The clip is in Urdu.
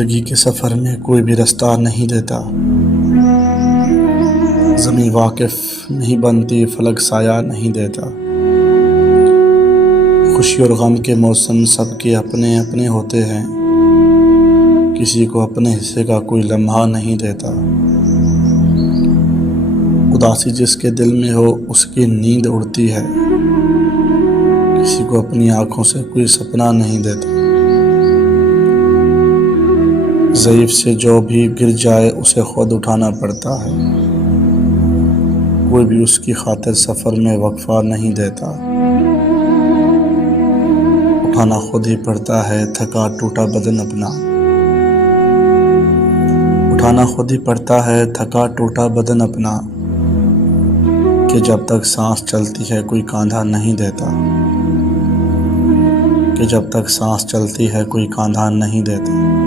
زندگی کے سفر میں کوئی بھی راستہ نہیں دیتا، زمیں واقف نہیں بنتی، فلک سایہ نہیں دیتا۔ خوشی اور غم کے موسم سب کے اپنے اپنے ہوتے ہیں، کسی کو اپنے حصے کا کوئی لمحہ نہیں دیتا۔ اداسی جس کے دل میں ہو اس کی نیند اڑتی ہے، کسی کو اپنی آنکھوں سے کوئی سپنا نہیں دیتا۔ ضعیف سے جو بھی گر جائے اسے خود اٹھانا پڑتا ہے، کوئی بھی اس کی خاطر سفر میں وقفہ نہیں دیتا۔ اٹھانا خود ہی پڑتا ہے تھکا ٹوٹا بدن اپنا، اٹھانا خود ہی پڑتا ہے تھکا ٹوٹا بدن اپنا، کہ جب تک سانس چلتی ہے کوئی کاندھا نہیں دیتا، کہ جب تک سانس چلتی ہے کوئی کاندھا نہیں دیتا۔